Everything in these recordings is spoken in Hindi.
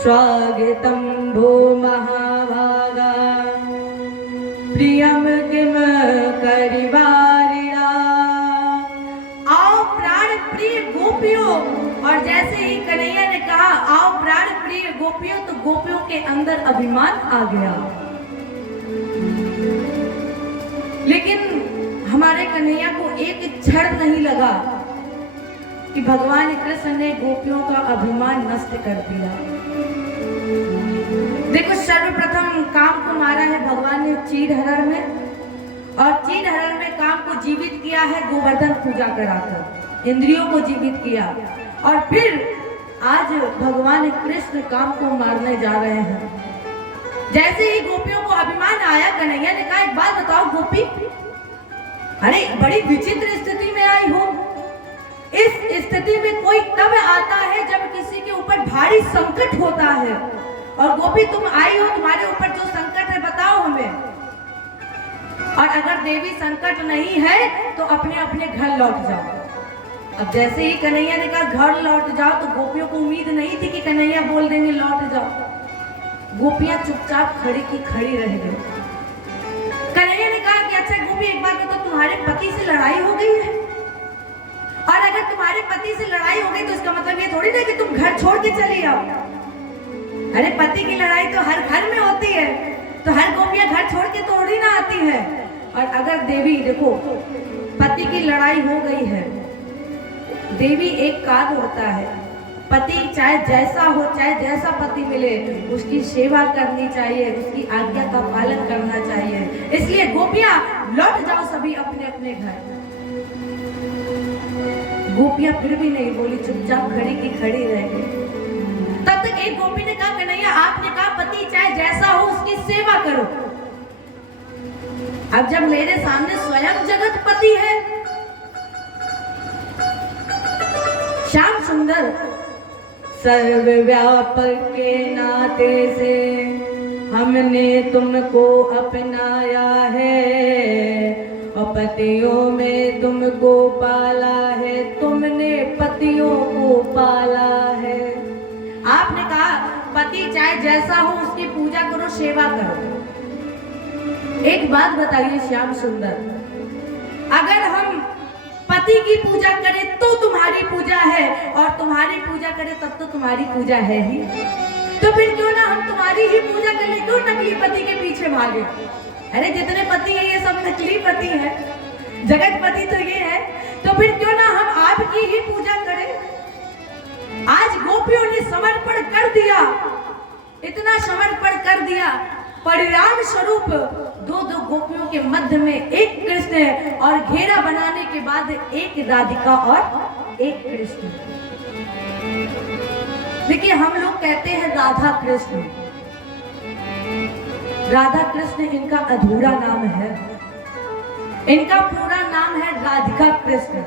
स्वागतं भो महाभागा प्रियम किम करिवारिणा। आओ प्राण प्रिय गोपियों। और जैसे ही कन्हैया ने कहा आओ प्राण प्रिय गोपियों, तो गोपियों के अंदर अभिमान आ गया। लेकिन हमारे कन्हैया को एक क्षण नहीं लगा कि भगवान कृष्ण ने गोपियों का अभिमान नष्ट कर दिया। देखो सर्वप्रथम काम को मारा है भगवान ने चीरहरण में, और चीरहरण में काम को जीवित किया है गोवर्धन पूजा कराकर, इंद्रियों को जीवित किया। और फिर आज भगवान कृष्ण काम को मारने जा रहे हैं। जैसे ही गोपियों को अभिमान आया, कन्हैया ने कहा एक बात बताओ गोपी, अरे बड़ी विचित्र स्थिति में आई हो। इस स्थिति में कोई तब आता है जब किसी के ऊपर भारी संकट होता है, और गोपी तुम आई हो, तुम्हारे ऊपर जो संकट है बताओ हमें। और अगर देवी संकट नहीं है तो अपने अपने घर लौट जाओ। अब जैसे ही कन्हैया ने कहा घर लौट जाओ, तो गोपियों को उम्मीद नहीं थी कि कन्हैया बोल देंगे लौट जाओ। गोपियां चुपचाप खड़ी की खड़ी रह गई। कन्हैया ने कहा कि अच्छा गोपी एक बात बताओ, तुम्हारे पति से लड़ाई हो गई है? और अगर तुम्हारे पति से लड़ाई हो गई तो इसका मतलब ये थोड़ी ना कि तुम घर छोड़ के चली आओ। अरे पति की लड़ाई तो हर घर में होती है, तो हर गोपियां घर छोड़ के थोड़ी ना आती है। और अगर देवी देखो पति की लड़ाई हो गई है, देवी एक काल होता है, पति चाहे जैसा हो, चाहे जैसा पति मिले, उसकी सेवा करनी चाहिए, उसकी आज्ञा का पालन करना चाहिए। इसलिए गोपियां लौट जाओ सभी अपने अपने घर। गोपियां फिर भी नहीं बोली, चुपचाप खड़ी की खड़ी रह गई। तब तक एक गोपी ने कहा कन्हैया आपने कहा पति चाहे जैसा हो उसकी करो। अब जब मेरे सामने स्वयं जगतपति है, श्याम सुंदर सर्वव्यापक के नाते से हमने तुमको अपनाया है और पतियों में तुमको पाला है, तुमने पतियों को पाला है। आपने कहा पति चाहे जैसा हो उसकी पूजा करो, सेवा करो। एक बात बताइए श्याम सुंदर, अगर हम पति की पूजा करें तो तुम्हारी पूजा है, और तुम्हारी पूजा करें तब तो तुम्हारी पूजा है ही, तो फिर क्यों ना हम तुम्हारी ही पूजा कर ले, क्यों नकली पति के पीछे भागे? अरे जितने पति है ये सब नकली पति है, जगतपति तो ये है, तो फिर क्यों ना हम आपकी ही पूजा करें। आज गोपियों ने समर्पण कर दिया, इतना समर्पण कर दिया, परिणाम स्वरूप दो गोपियों के मध्य में एक कृष्ण है, और घेरा बनाने के बाद एक राधिका और एक कृष्ण। देखिए हम लोग कहते हैं राधा कृष्ण, राधा कृष्ण इनका अधूरा नाम है, इनका पूरा नाम है राधिका कृष्ण,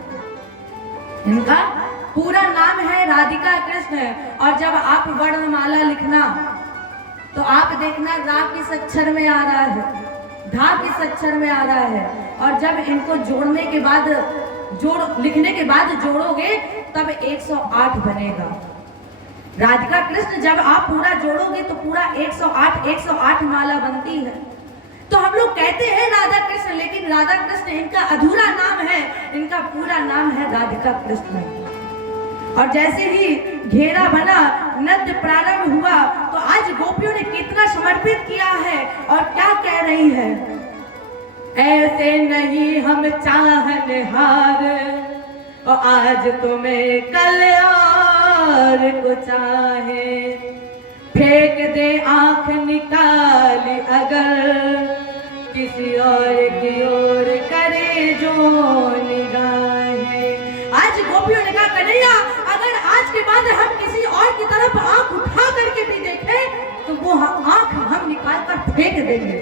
इनका पूरा नाम है राधिका कृष्ण। और जब आप वर्णमाला लिखना तो आप देखना रा किस अक्षर में आ रहा है, धा किस अक्षर में आ रहा है, और जब इनको जोड़ने के बाद लिखने के बाद जोड़ोगे तब 108 बनेगा। राधिका कृष्ण जब आप पूरा जोड़ोगे तो पूरा 108 माला बनती है। तो हम लोग कहते हैं राधा कृष्ण, लेकिन राधा कृष्ण इनका अधूरा नाम है, इनका पूरा नाम है राधिका कृष्ण। और जैसे ही घेरा बना, नृत्य प्रारंभ हुआ, तो आज गोपियों ने कितना समर्पित किया है और क्या कह रही है। ऐसे नहीं हम चाहनहार, और आज तुम्हें कल और को चाहे, फेंक दे आंख निकाली अगर किसी और की ओर करे जो निगाहें। आज गोपियों ने कहा कन्हैया अगर आज के बाद हम किसी और की तरफ आंख उठा करके भी देखें तो वो आंख हम निकाल कर फेंक देंगे।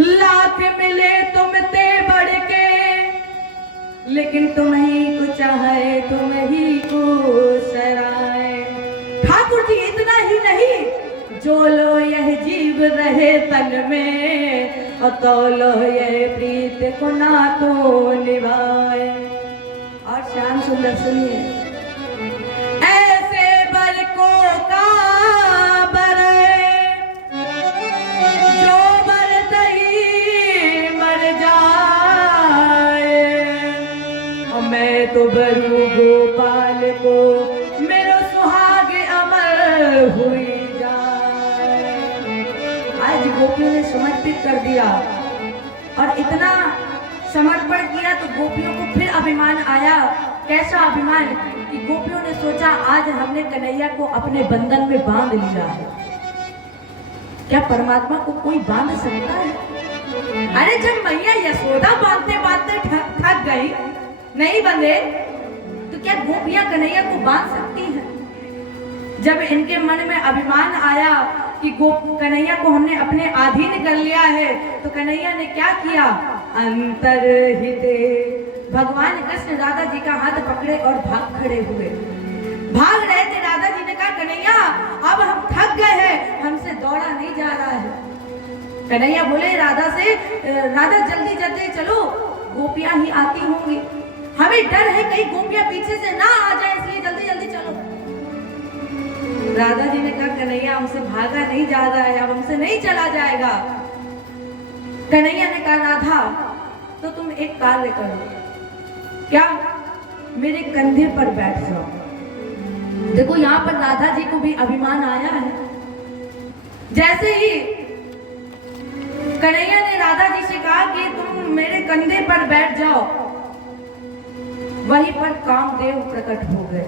लाख मिले तुमसे बढ़ के, लेकिन तुम ही को चाहे तुम ही को सराय। ठाकुर जी इतना ही नहीं, जो लो यह जीव रहे तन में, और तो लो यह प्रीत को ना तो निभाए। और श्याम सुंदर सुनिए, ऐसे बरकों का बरे जो बरतही मर जाए, और मैं तो बरू गोपाल को मेरो सुहाग अमर हुई जाए। आज गोपियों ने समर्पित कर दिया, और इतना समर्पण किया तो गोपियों को फिर अभिमान आया। कैसा अभिमान कि गोपियों ने सोचा आज हमने कन्हैया को अपने बंधन में बांध लिया है। क्या परमात्मा को कोई बांध सकता है? अरे जब मैया यशोदा बांधते बांधते थक गई, नहीं बंधे, तो क्या गोपियां कन्हैया को बांध सकती हैं? जब इनके मन में अभिमान आया कि कन्हैया को हमने अपने अधीन कर लिया है, तो कन्हैया ने क्या किया? अंतरहिते भगवान कृष्ण राधा जी का हाथ पकड़े और भाग खड़े हुए। भाग रहे थे, राधा जी ने कहा कन्हैया अब हम थक गए हैं, हमसे दौड़ा नहीं जा रहा है। कन्हैया बोले राधा से, राधा जल्दी जल्दी चलो, गोपियां ही आती होंगी, हमें डर है कहीं गोपियां पीछे से ना आ जाए, इसलिए जल्दी जल्दी चलो। राधा जी ने कहा कन्हैया हमसे भागा नहीं जा रहा है, अब हमसे नहीं चला जाएगा। कन्हैया ने कहा राधा तो तुम एक कार्य करो, क्या? मेरे कंधे पर बैठ जाओ। देखो यहाँ पर राधा जी को भी अभिमान आया है। जैसे ही कन्हैया ने राधा जी से कहा कि तुम मेरे कंधे पर बैठ जाओ, वहीं पर कामदेव प्रकट हो गए।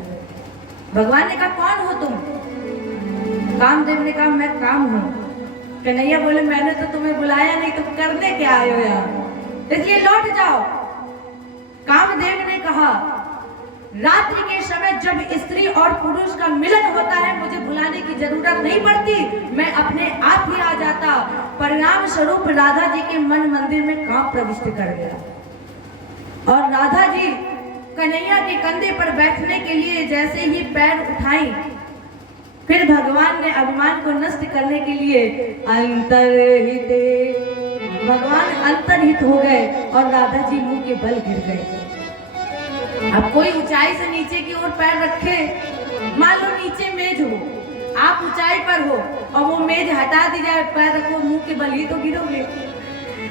भगवान ने कहा कौन हो तुम? कामदेव ने कहा मैं काम हूं। कन्हैया बोले मैंने तो तुम्हें बुलाया नहीं, तुम करने क्या आए हो यार, इसलिए लौट जाओ। कामदेव ने कहा रात्रि के समय जब स्त्री और पुरुष का मिलन होता है मुझे बुलाने की जरूरत नहीं पड़ती, मैं अपने आप ही आ जाता। परिणाम स्वरूप राधा जी के मन मंदिर में कांप प्रविष्ट कर गया और राधा जी कन्हैया के कंधे पर बैठने के लिए जैसे ही पैर उठाई, फिर भगवान ने अभिमान को नष्ट करने के लिए अंतर्हिते, भगवान अंतर्हित हो गए और राधा जी मुंह के बल गिर गए। अब कोई ऊंचाई से नीचे की ओर पैर रखे, मान लो नीचे मेज हो, आप ऊंचाई पर हो और वो मेज हटा दी जाए, पैर रखो मुंह के बल ही तो गिरोगे।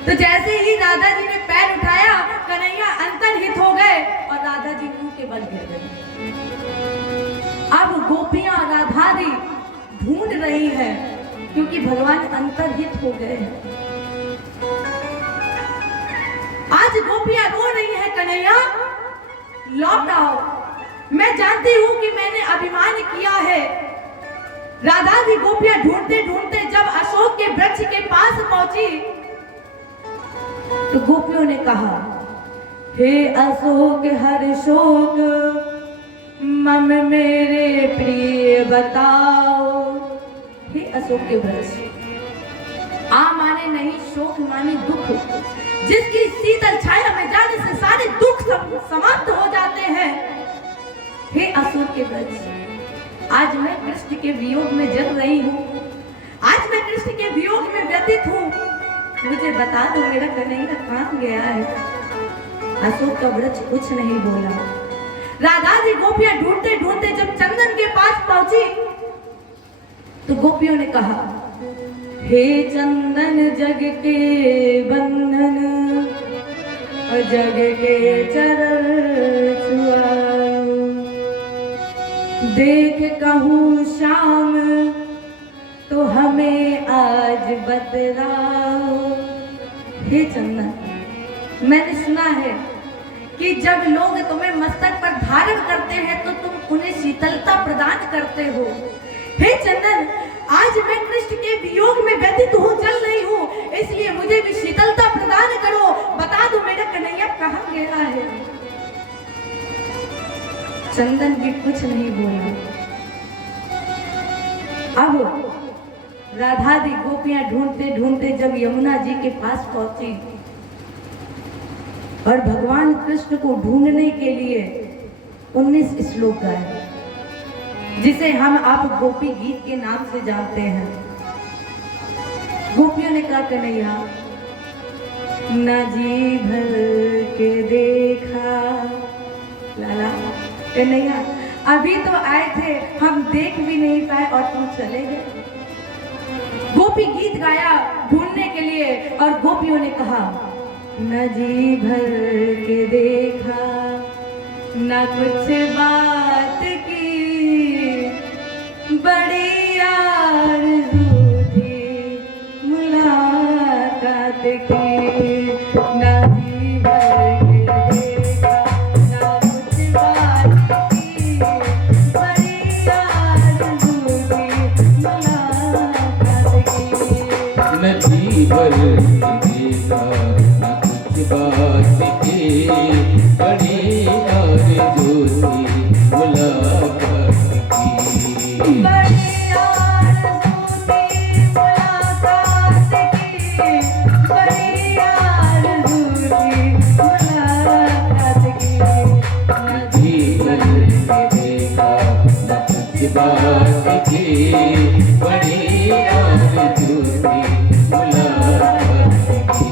तो जैसे ही राधा जी ने पैर उठाया, कन्हैया अंतर्हित हो गए और राधा जी मुंह के बल गिर गए। अब गोपियां राधारी ढूंढ रही है क्योंकि भगवान अंतर्हित हो गए हैं। आज गोपियां रो रही है, कन्हैया लौट आओ, मैं जानती हूं कि मैंने अभिमान किया है। राधा जी गोपियां ढूंढते ढूंढते जब अशोक के वृक्ष के पास पहुंची तो गोपियों ने कहा, हे अशोक हर शोक मम मेरे प्रिय बताओ। हे अशोक के वृक्ष, आ माने नहीं, शोक माने दुख, जिसकी शीतल छाया में जाने से सारे दुख समाप्त हो जाते हैं। हे अशोक के वृक्ष, आज मैं कृष्ण के वियोग में जल रही हूँ, आज मैं कृष्ण के वियोग में व्यतीत हूँ, मुझे बता दो मेरा कन्हैया कहाँ गया है। अशोक का वृक्ष कुछ नहीं बोला। राधा जी गोपियां ढूंढते ढूंढते जब चंदन के पास पहुंची तो गोपियों ने कहा, हे चंदन जग के बंधन और जग के चरण छुआओ, देख कहूँ शाम तो हमें आज बतलाओ। हे चंदन, मैंने सुना है कि जब लोग तुम्हें मस्तक पर धारण करते हैं तो तुम उन्हें शीतलता प्रदान करते हो। हे चंदन, आज मैं कृष्ण के वियोग में व्यतीत हूँ, चल रही हूँ, इसलिए मुझे भी शीतलता प्रदान करो, बता दो मेरा कन्हैया कहाँ गया है। चंदन भी कुछ नहीं बोला। अब राधा दी गोपियां ढूंढते ढूंढते जब यमुना जी के पास पहुंची और भगवान कृष्ण को ढूंढने के लिए 19 श्लोक गाए, जिसे हम आप गोपी गीत के नाम से जानते हैं। गोपियों ने कहा, कन्हैया न जी भर के देखा, लाला कन्हैया अभी तो आए थे, हम देख भी नहीं पाए और तुम चले गए। गोपी गीत गाया ढूंढने के लिए और गोपियों ने कहा, न जी भर के देखा, न कुछ बात की, बड़ी आरज़ू थी मुलाकात की। न जी भर के देखा, न कुछ बात की, बड़ी आरज़ू थी मुलाकात की। न जी भर के देखा, न कुछ बात की, बड़ी आरज़ू थी मुलाकात की। बड़ी आरज़ू थी मुलाकात की, बड़ी आरज़ू थी मुलाकात की। न जी भर के देखा, न कुछ बात की, बड़ी आरज़ू थी मुलाकात की।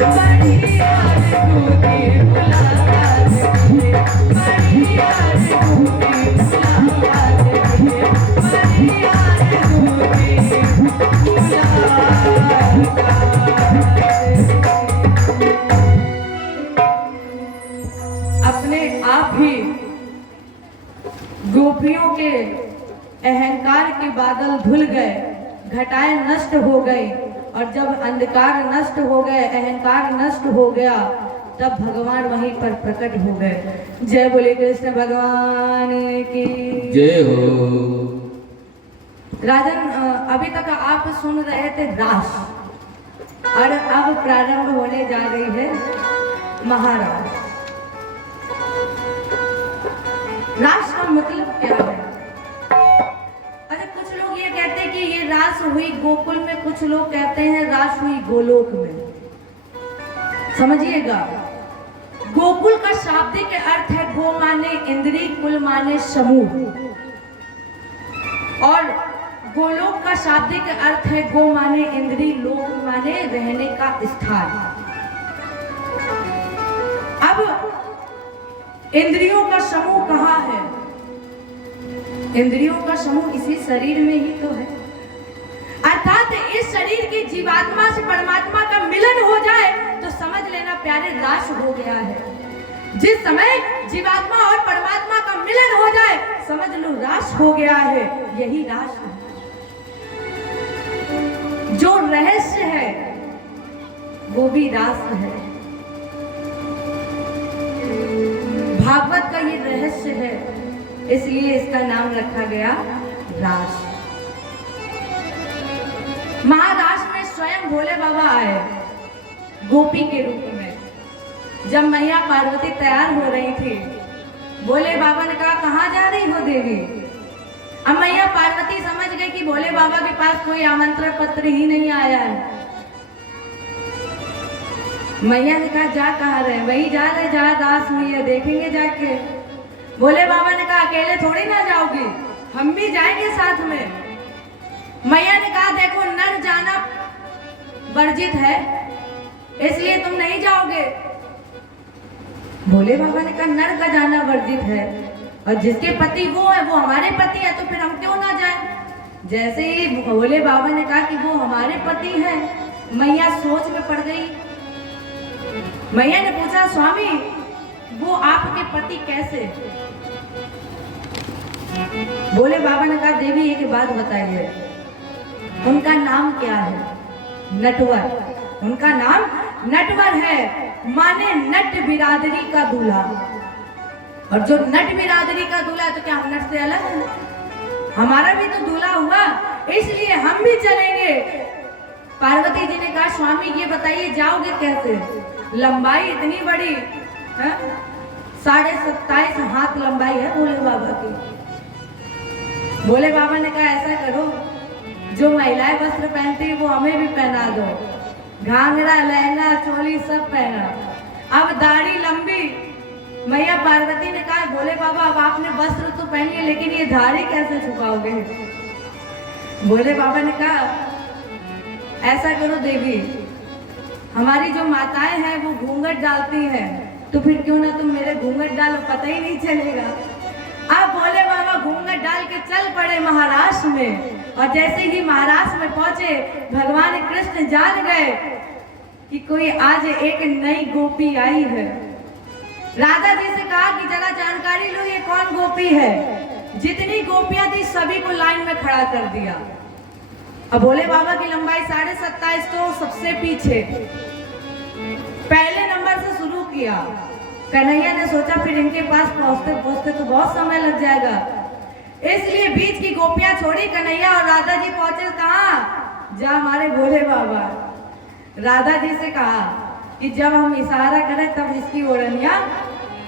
बड़ी आरज़ू की मुलाकात तुझे, बड़ी आरज़ू की मुलाकात तुझे, बड़ी आरज़ू की मुलाकात। अपने आप ही गोपियों के अहंकार के बादल धुल गए, घटाएं नष्ट हो गई, और जब अंधकार नष्ट हो गए, अहंकार नष्ट हो गया, तब भगवान वहीं पर प्रकट हो गए। जय बोले कृष्ण भगवान की जय हो। राजन, अभी तक आप सुन रहे थे रास, और अब प्रारंभ होने जा रही है महारास। रास का मतलब क्या है? अरे कुछ लोग ये कहते हैं कि ये रास हुई गोकुल में, कुछ लोग कहते हैं रास हुई गोलोक में। समझिएगा, गोकुल का शाब्दिक अर्थ है गो माने इंद्री, कुल माने समूह, और गोलोक का शाब्दिक अर्थ है गो माने इंद्री, लोक माने रहने का स्थान। अब इंद्रियों का समूह कहाँ है? इंद्रियों का समूह इसी शरीर में ही तो है। अर्थात इस शरीर की जीवात्मा से परमात्मा का मिलन हो जाए तो समझ लेना प्यारे रास हो गया है। जिस समय जीवात्मा और परमात्मा का मिलन हो जाए समझ लो रास हो गया है। यही रास है। जो रहस्य है वो भी रास है। भागवत का ये रहस्य है, इसलिए इसका नाम रखा गया रास। महारास में स्वयं भोले बाबा आए गोपी के रूप में। जब मैया पार्वती तैयार हो रही थी, भोले बाबा ने कहा कहाँ जा रही हो देवी? अब मैया पार्वती समझ गई कि भोले बाबा के पास कोई आमंत्रण पत्र ही नहीं आया है। मैया ने कहा जा कहाँ रहे? वही जा रहे जहाँ दास हुई है, देखेंगे जाके। भोले बाबा ने कहा अकेले थोड़ी ना जाओगी, हम भी जाएंगे साथ में। मैया ने कहा देखो नर जाना वर्जित है, इसलिए तुम नहीं जाओगे। भोले बाबा ने कहा नर का जाना वर्जित है, और जिसके पति वो है वो हमारे पति है, तो फिर हम क्यों ना जाए? जैसे ही भोले बाबा ने कहा कि वो हमारे पति है, मैया सोच में पड़ गई। मैया ने पूछा स्वामी वो आपके पति कैसे? भोले बाबा ने कहा देवी एक बात बताइए, उनका नाम क्या है? नटवर। उनका नाम नटवर है, माने नट बिरादरी का दूल्हा। और जो नट बिरादरी का दूल्हा है तो क्या हम नट से अलग है? हमारा भी तो दूल्हा हुआ, इसलिए हम भी चलेंगे। पार्वती जी ने कहा स्वामी ये बताइए जाओगे कैसे? लंबाई इतनी बड़ी है, 27.5 हाथ लंबाई है भोले बाबा की। भोले बाबा ने कहा ऐसा करो, जो महिलाएं वस्त्र पहनती है वो हमें भी पहना दो, घाघरा लहंगा चोली सब पहना। अब दाढ़ी लंबी। मैया पार्वती ने कहा भोले बाबा अब आपने वस्त्र तो पहन लिए, लेकिन ये दाढ़ी कैसे छुपाओगे? भोले बाबा ने कहा ऐसा करो देवी, हमारी जो माताएं हैं वो घूंघट डालती हैं, तो फिर क्यों ना तुम मेरे घूंघट डालो, पता ही नहीं चलेगा। अब भोले बाबा घूंघट डाल के चल पड़े महाराष्ट्र में, और जैसे ही महाराष्ट्र में पहुंचे भगवान कृष्ण जान गए कि कोई आज एक नई गोपी आई है। राधा जी से कहा कि जरा जानकारी लो ये कौन गोपी है। जितनी गोपियां थी सभी को लाइन में खड़ा कर दिया। अब भोले बाबा की लंबाई 27.5 तो सबसे पीछे, पहले नंबर से शुरू किया। कन्हैया ने सोचा फिर इनके पास पहुंचते पहुंचते तो बहुत समय लग जाएगा, इसलिए बीच की गोपियां छोड़ी, कन्हैया और राधा जी पहुंचे कहाँ? जा हमारे भोले बाबा। राधा जी से कहा कि जब हम इशारा करें तब इसकी ओढ़निया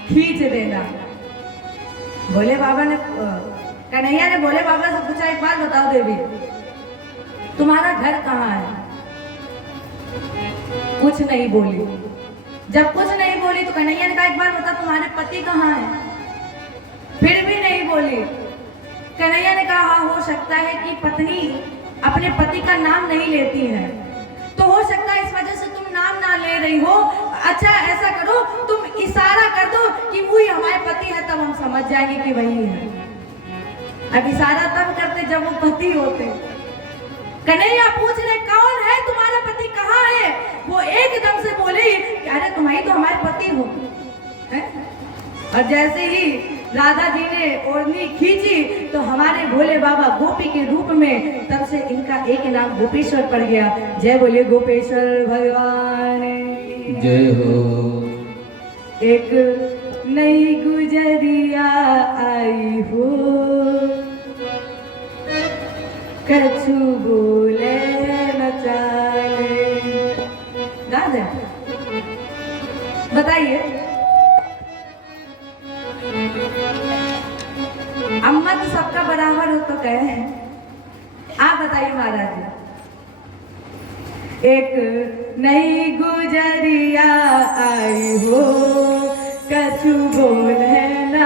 खींच देना। भोले बाबा ने कन्हैया ने भोले बाबा से पूछा एक बात बताओ देवी, तुम्हारा घर कहाँ है? कुछ नहीं बोली। जब कुछ नहीं बोली तो कन्हैया ने कहा एक बार बता तुम्हारे पति कहाँ है? फिर भी नहीं बोली। कन्हैया ने कहा हाँ हो सकता है कि पत्नी अपने पति का नाम नहीं लेती है, तो हो सकता है इस वजह से तुम नाम ना ले रही हो, अच्छा ऐसा करो, तुम इशारा कर दो कि वही हमारे पति है, तब हम समझ जाएंगे कि वही है। अब इशारा तब करते जब वो पति होते। कन्हैया पूछ रहे कौन है तुम्हारा पति, कहाँ है? वो एकदम से बोले कि अरे तुम्हारी तो हमारे पति हो है? और जैसे ही राधा जी ने ओढ़नी खींची तो हमारे भोले बाबा गोपी के रूप में, तब से इनका एक नाम गोपेश्वर पड़ गया। जय बोलिए गोपेश्वर भगवान जय हो। एक नई गुजरिया आई हो, कछु बोले न चाले। दादा बताइए, अम्मा तो सबका बराबर हो तो कहे, आप बताइए महाराज जी। एक नई गुजरिया आई हो, कछु बोले न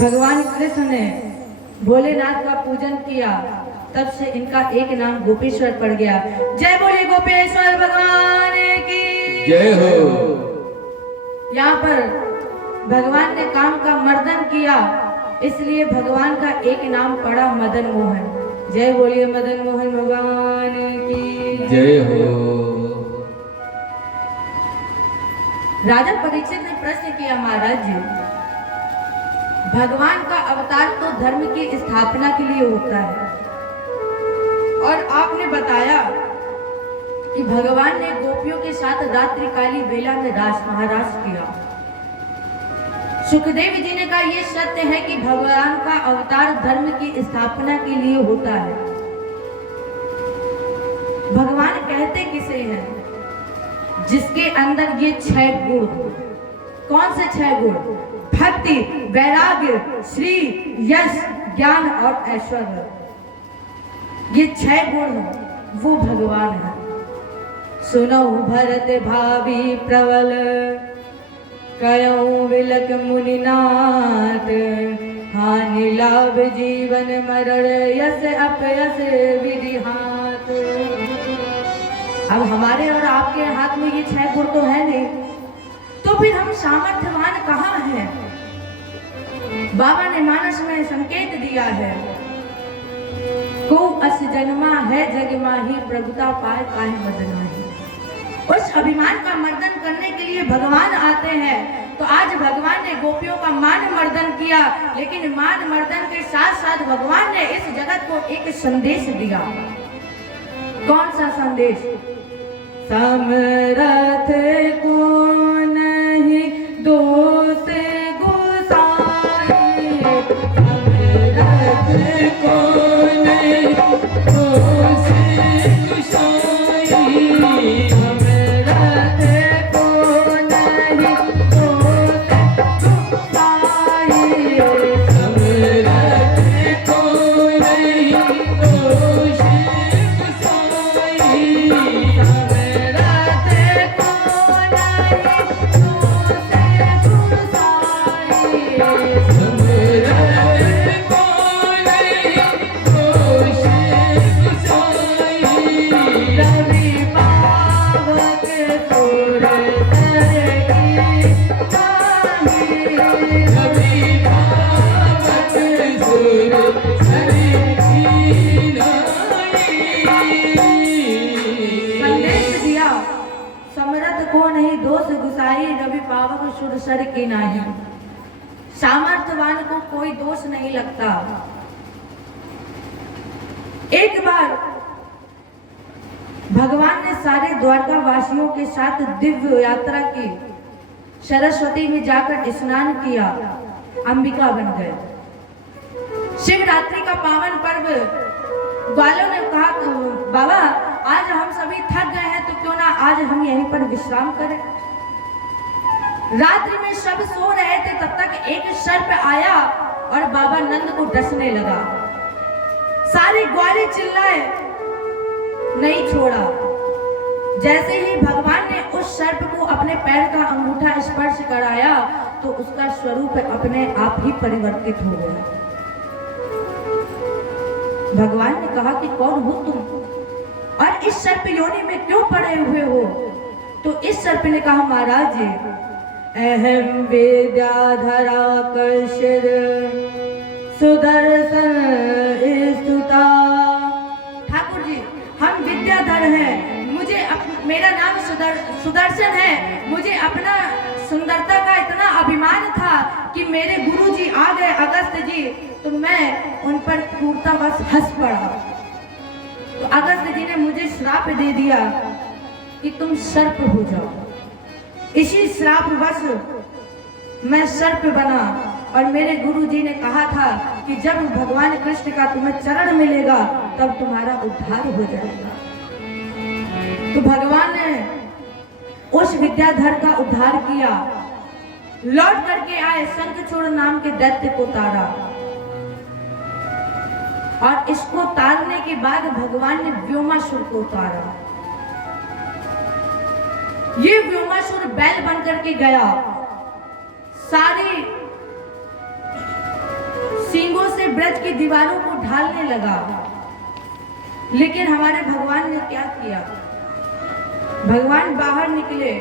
भगवान कृष्ण ने भोलेनाथ का पूजन किया, तब से इनका एक नाम गोपेश्वर पड़ गया। जय बोलिए गोपेश्वर भगवान की जय हो। यहाँ पर भगवान ने काम का मर्दन किया, इसलिए भगवान का एक नाम पड़ा मदन मोहन। जय बोलिए मदन मोहन भगवान की जय हो। राजा परीक्षित ने प्रश्न किया, महाराज जी भगवान का अवतार तो धर्म की स्थापना के लिए होता है, और आपने बताया कि भगवान ने गोपियों के साथ रात्रिकाली बेला में महाराज किया। सुखदेव जी ने कहा यह सत्य है कि भगवान का अवतार धर्म की स्थापना के लिए होता है। भगवान कहते किसे हैं? जिसके अंदर ये 6 गुण। कौन से 6 गुण? भक्ति, वैराग्य, श्री, यश, ज्ञान और ऐश्वर्य। ये 6 गुण हैं, वो भगवान है। सुनो भरत भावी प्रबल, कयो विलक मुनिनाथ, हानि लाभ जीवन मरण, यस अपयस विधि हाथ। अब हमारे और आपके हाथ में ये 6 गुण तो है नहीं, तो फिर हम सामर्थ्यवान कहाँ हैं? बाबा ने मानस में संकेत दिया है, को अस जन्मा है जग माही प्रभुता पाए काहे मदन माही। उस अभिमान का मर्दन करने के लिए भगवान आते हैं। तो आज भगवान ने गोपियों का मान मर्दन किया, लेकिन मान मर्दन के साथ साथ भगवान ने इस जगत को एक संदेश दिया। कौन सा संदेश? समरथ को नहीं दोष गुसाई, समरथ को नहीं दोष गुसाई, समरथ को नहीं दोष गुसाई, समरथ को नहीं दोष गुसाई, रवि पावक सुर सर की नाही। सामर्थ्यवान को कोई दोष नहीं लगता। एक बार भगवान ने सारे द्वारका वासियों के साथ दिव्य यात्रा की, सरस्वती में जाकर स्नान किया, अंबिका बन गए। शिवरात्रि का पावन पर्व, ग्वालों ने कहा बाबा आज हम सभी थक गए हैं, तो क्यों ना आज हम यहीं पर विश्राम करें। रात्रि में सब सो रहे थे, तब तक एक सर्प आया और बाबा नंद को डसने लगा। सारे ग्वाले चिल्लाए, नहीं छोड़ा। जैसे ही भगवान ने उस सर्प को अपने पैर का अंगूठा स्पर्श कराया, तो उसका स्वरूप अपने आप ही परिवर्तित हो गया। भगवान ने कहा कि कौन हो तुम और इस सर्प योनि में क्यों पड़े हुए हो? तो इस सर्प ने कहा महाराज जी, अहम विद्याधरा कशिर सुदर्शन स्तुता। ठाकुर जी हम विद्याधर हैं, मुझे मेरा नाम सुदर्शन है। मुझे अपना सुंदरता का इतना अभिमान था कि मेरे गुरु जी आ गए अगस्त जी, तो मैं उन पर क्रूरतावश हंस पड़ा। तो अगस्त जी ने मुझे श्राप दे दिया कि तुम सर्प हो जाओ। इसी श्रापवश मैं सर्प बना और मेरे गुरु जी ने कहा था कि जब भगवान कृष्ण का तुम्हें चरण मिलेगा तब तुम्हारा उद्धार हो जाएगा। तो भगवान ने उस विद्याधर का उद्धार किया। लौट करके आए, शंखचूड़ नाम के दैत्य को तारा, और इसको तारने के बाद भगवान ने व्योमासुर को तारा। ये व्योमासुर बैल बन करके गया, सारे सींगों से ब्रज की दीवारों को ढालने लगा। लेकिन हमारे भगवान ने क्या किया? भगवान बाहर निकले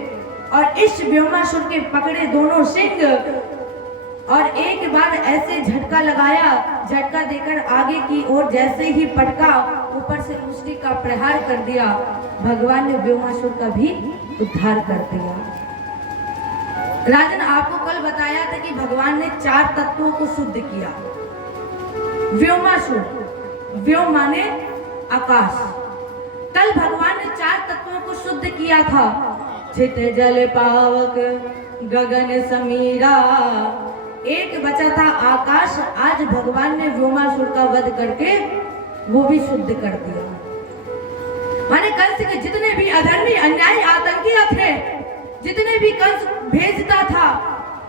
और इस व्योमासुर के पकड़े दोनों सिंग और एक बार ऐसे झटका लगाया, झटका देकर आगे की ओर जैसे ही पटका, ऊपर से उसी का प्रहार कर दिया। भगवान ने व्योमासुर का भी उद्धार कर दिया। राजन आपको कल बताया था कि भगवान ने 4 तत्वों को शुद्ध किया। व्योमासुर, व्योम माने आकाश। कल भगवान ने 4 तत्वों को शुद्ध किया था। चित जल पावक गगन समीरा, एक बचा था आकाश। आज भगवान ने व्योमासुर का वध करके वो भी शुद्ध कर दिया। माने कंस के जितने भी अधर्मी अन्यायी आतंकी थे, जितने भी कंस भेजता था,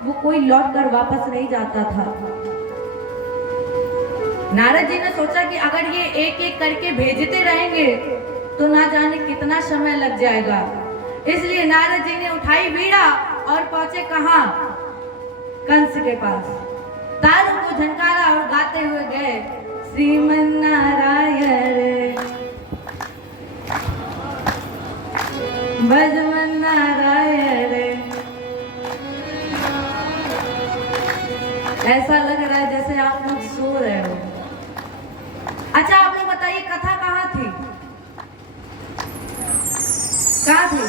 वो कोई लौट कर वापस नहीं जाता था। नारद जी ने सोचा कि अगर ये एक एक करके भेजते रहेंगे तो ना जाने कितना समय लग जाएगा। इसलिए नारद जी ने उठाई वीणा और पहुंचे कहां? कंस के पास। तारों को झनकारा और गाते हुए गए, श्रीमन नारायण भजमन नारायण। ऐसा लग रहा है जैसे आप लोग सो रहे हो। अच्छा आप लोग बताइए कथा कहाँ थी? कहाँ थी?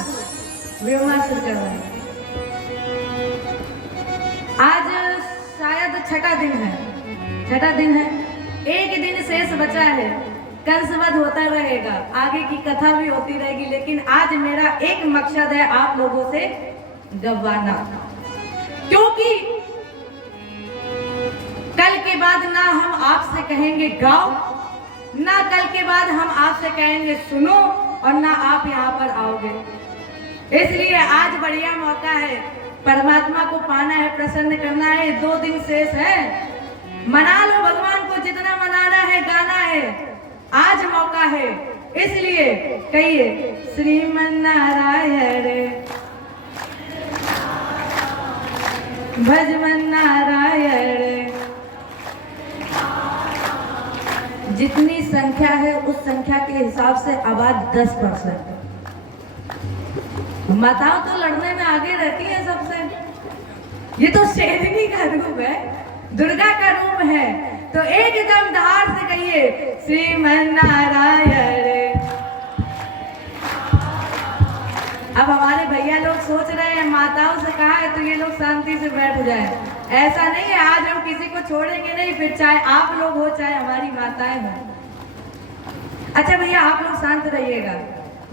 व्योमासुर में। आज शायद छठा दिन है। छठा दिन है, एक दिन शेष बचा है। कंसवध होता रहेगा, आगे की कथा भी होती रहेगी, लेकिन आज मेरा एक मकसद है आप लोगों से गवाना। क्योंकि कल के बाद ना हम आपसे कहेंगे गाओ, ना कल के बाद हम आपसे कहेंगे सुनो, और ना आप यहाँ पर आओगे। इसलिए आज बढ़िया मौका है, परमात्मा को पाना है, प्रसन्न करना है। 2 दिन शेष है, मना लो भगवान को, जितना मनाना है, गाना है। आज मौका है, इसलिए कहिए श्रीमन नारायण भजमन नारायण। जितनी संख्या है उस संख्या के हिसाब से आवाज 10%। माताओं तो लड़ने में आगे रहती है सबसे। ये तो शेरनी का रूप है, दुर्गा का रूप है। तो एकदम धार से कहिए श्रीमन नारायण। अब हमारे भैया लोग सोच रहे हैं माताओं से कहा है तो ये लोग शांति से बैठ जाए। ऐसा नहीं है, आज हम किसी को छोड़ेंगे नहीं, फिर चाहे आप लोग हो चाहे हमारी माताएं हो। अच्छा भैया आप लोग शांत रहिएगा।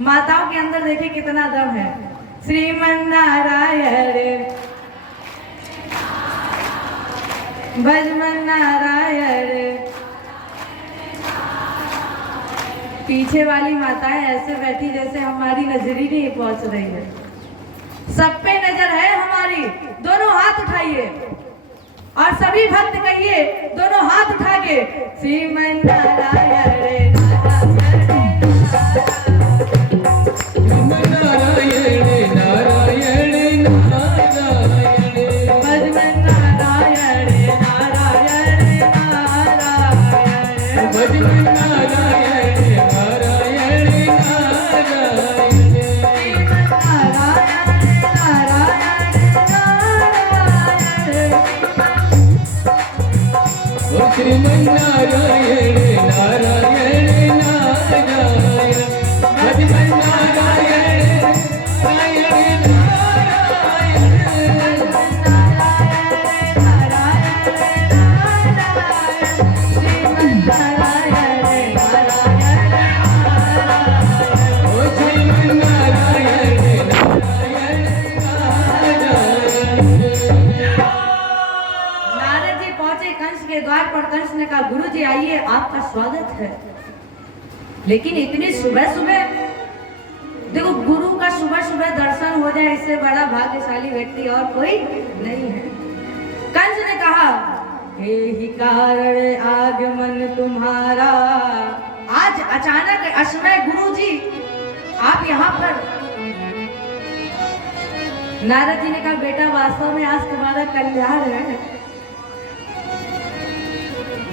माताओं के अंदर देखिए कितना दम है। श्रीमन नारायण भजमन नारायण। पीछे वाली माताएं ऐसे बैठी जैसे हमारी नजर ही नहीं पहुंच रही है। सब पे नजर है हमारी। दोनों हाथ उठाइए और सभी भक्त कहिए दोनों हाथ उठा के श्रीमन नारायण गुरुजी आइए आपका स्वागत है। लेकिन इतनी सुबह सुबह देखो, गुरु का सुबह सुबह दर्शन हो जाए इससे बड़ा भाग्यशाली व्यक्ति और कोई नहीं है। कंस ने कहा हे ही कारण आगमन तुम्हारा। आज अचानक अश्वय गुरुजी आप यहाँ पर। नारद जी ने कहा बेटा वास्तव में आज तुम्हारा कल्याण है।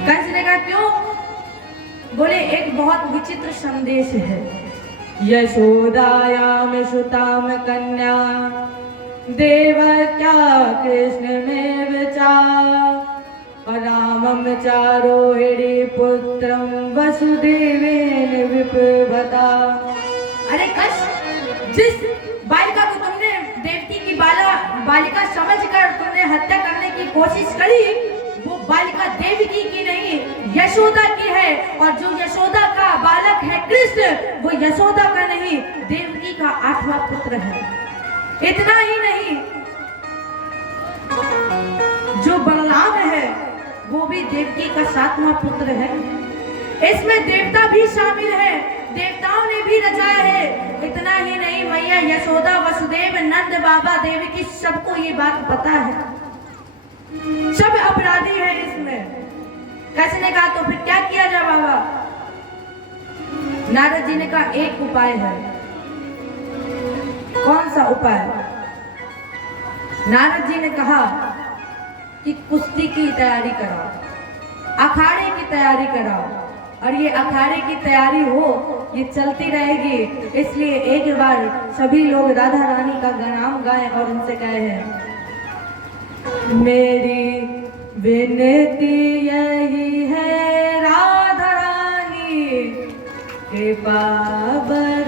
कंस ने कहा क्यों? बोले एक बहुत विचित्र संदेश है। यशोदायाम सुताम कन्या देवक्या कृष्ण में विचा रामम चारोहिणी पुत्रम वसुदेवेन विप्रभता। अरे कंस, जिस बालिका को तुमने देवकी की बालिका समझकर तुमने हत्या करने की कोशिश करी, वो बालिका देवकी की नहीं यशोदा की है। और जो यशोदा का बालक है कृष्ण, वो यशोदा का नहीं देवकी का 8वां पुत्र है। इतना ही नहीं, जो बलराम है वो भी देवकी का 7वां पुत्र है। इसमें देवता भी शामिल है, देवताओं ने भी रचाया है। इतना ही नहीं, मैया यशोदा वसुदेव नंद बाबा देवकी सबको ये बात पता है। सब अपराधी है इसमें। कैसे ने कहा तो फिर क्या किया जाए बाबा? नारद जी ने कहा एक उपाय है। कौन सा उपाय? नारद जी ने कहा कि कुश्ती की तैयारी कराओ, अखाड़े की तैयारी कराओ। और ये अखाड़े की तैयारी हो, ये चलती रहेगी। इसलिए एक बार सभी लोग राधा रानी का नाम गाएं और उनसे कहें, मेरी विनती यही है राधा रानी के पावर।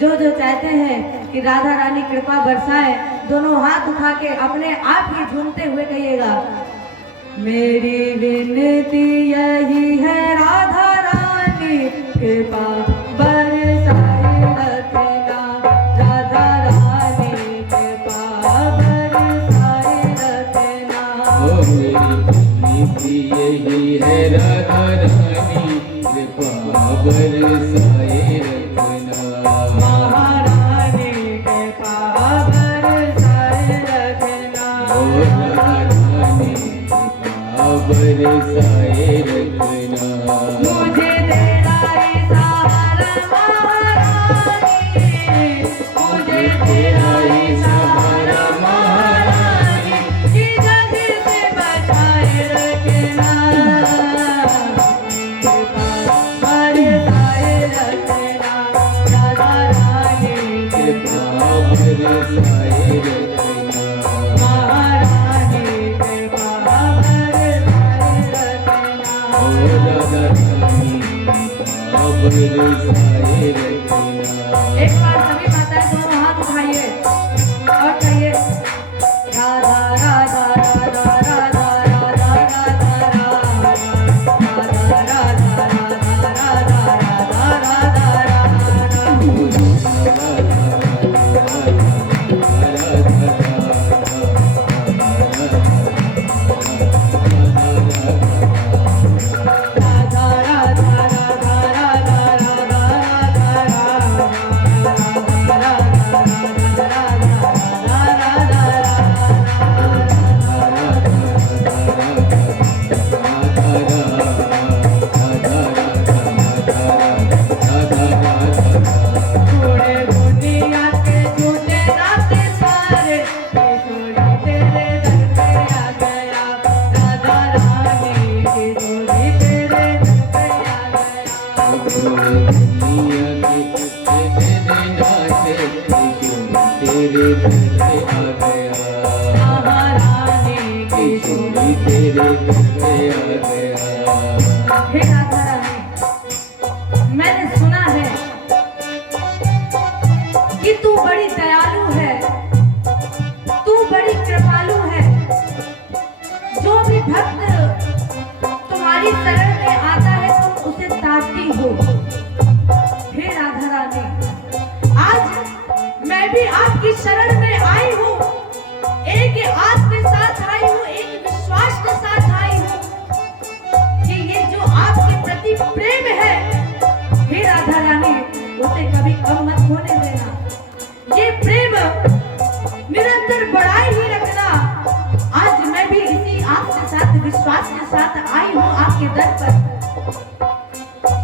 जो जो चाहते हैं कि राधा रानी कृपा बरसाए, दोनों हाथ उठा के अपने आप ही झूमते हुए कहिएगा, मेरी विनती यही है राधा रानी कृपा बरसाए रखना, राधा रानी कृपा बरसाए रखना। ओ मेरी विनती यही है राधा रानी कृपा बरसाए रखना, महारानी कृपा बरसाए रखना, ओ रानी कृपा बरसाए रखना। मुझे तेरा इशारा महारानी, मुझे तेरा इशारा महारानी, कि जग से बचाए रखना, बरसाए रखना, राधा रानी कृपा बरसाए रखना, महारानी कृपा बरसाए रखना। ओ राधा रानी कृपा बरसाए रखना। एक बार सभी माताएं दोनों हाथ उठाइए और कहिए, राधा राधा राधा राधा राधा राधा राधा राधा राधा राधा राधा राधा। राधा राधा राधा राधा राधा थोड़े दुनिया के झूठे नाते सारे, किशोरी तेरे दर पे आ गया, राधा रानी किशोरी तेरे दर पे आ गया। तेरे दर पे आ गया, महारानी किशोरी तेरे दर पे आ गया। हे राधा रानी, मैंने सुना है कि तू बड़ी दयालु है, तू बड़ी कृपालु है। जो भी भक्त तुम्हारी शरण में आता है तुम उसे तारती हो। हे राधा रानी, आज मैं भी आपकी शरण में आई हूँ, एक आस के साथ आई हूँ, एक विश्वास के साथ आई हूँ कि ये जो आपके प्रति प्रेम है, हे राधा रानी, उसे कभी कम मत होने देना। ये प्रेम निरंतर बढ़ाए ही रखना। आज मैं भी इसी आपके साथ विश्वास के साथ आई हूँ आपके दर पर।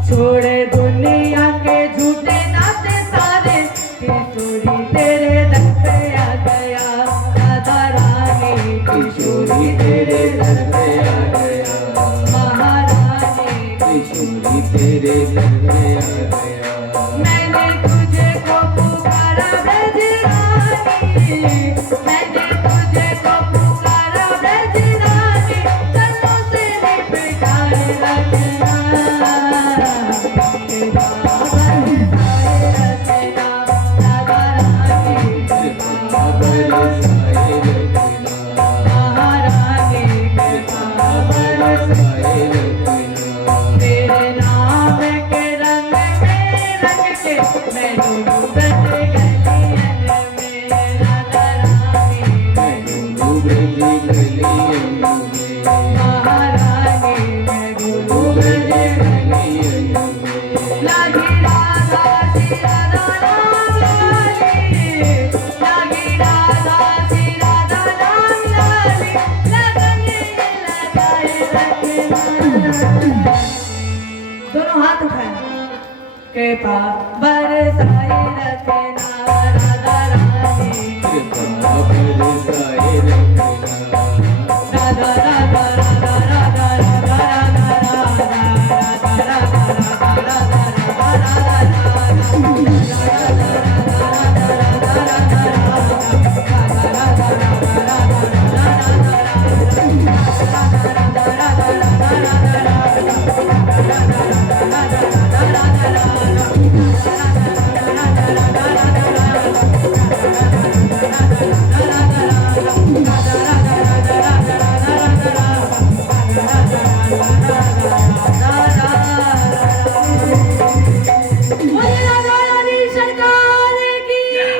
छोड़े दुनिया के झूठे नाते सारे, किशोरी तेरे दर पे आ गया, राधा रानी किशोरी तेरे दर पे आ गया, महारानी किशोरी तेरे दर पे आ गया। मैंने तुझे को पुकारा ब्रजरानी, मैंने तुझे को पुकारा ब्रजरानी, तनों से लिपटाए रखना, बरसाए रखना, राधा रानी कृपा बरसाए रखना, महारानी कृपा बरसाए रखना। तेरे नाम के रंग में रंग के मैं डूब गलियन में, राधा रानी मैं डूब गलियन में, महारानी मैं डूब गलियन में। लागी राधा सी राधा नाम लाली, लागी राधा सी राधा नाम लाली, लगन ये लगाए रखना। दोनों हाथ उठाए, कृपा बरसाए रखना, राधा रानी कृपा बरसाए रखना, राधा राधा राधा राधा राधा राधा राधा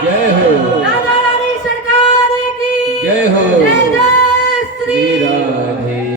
जय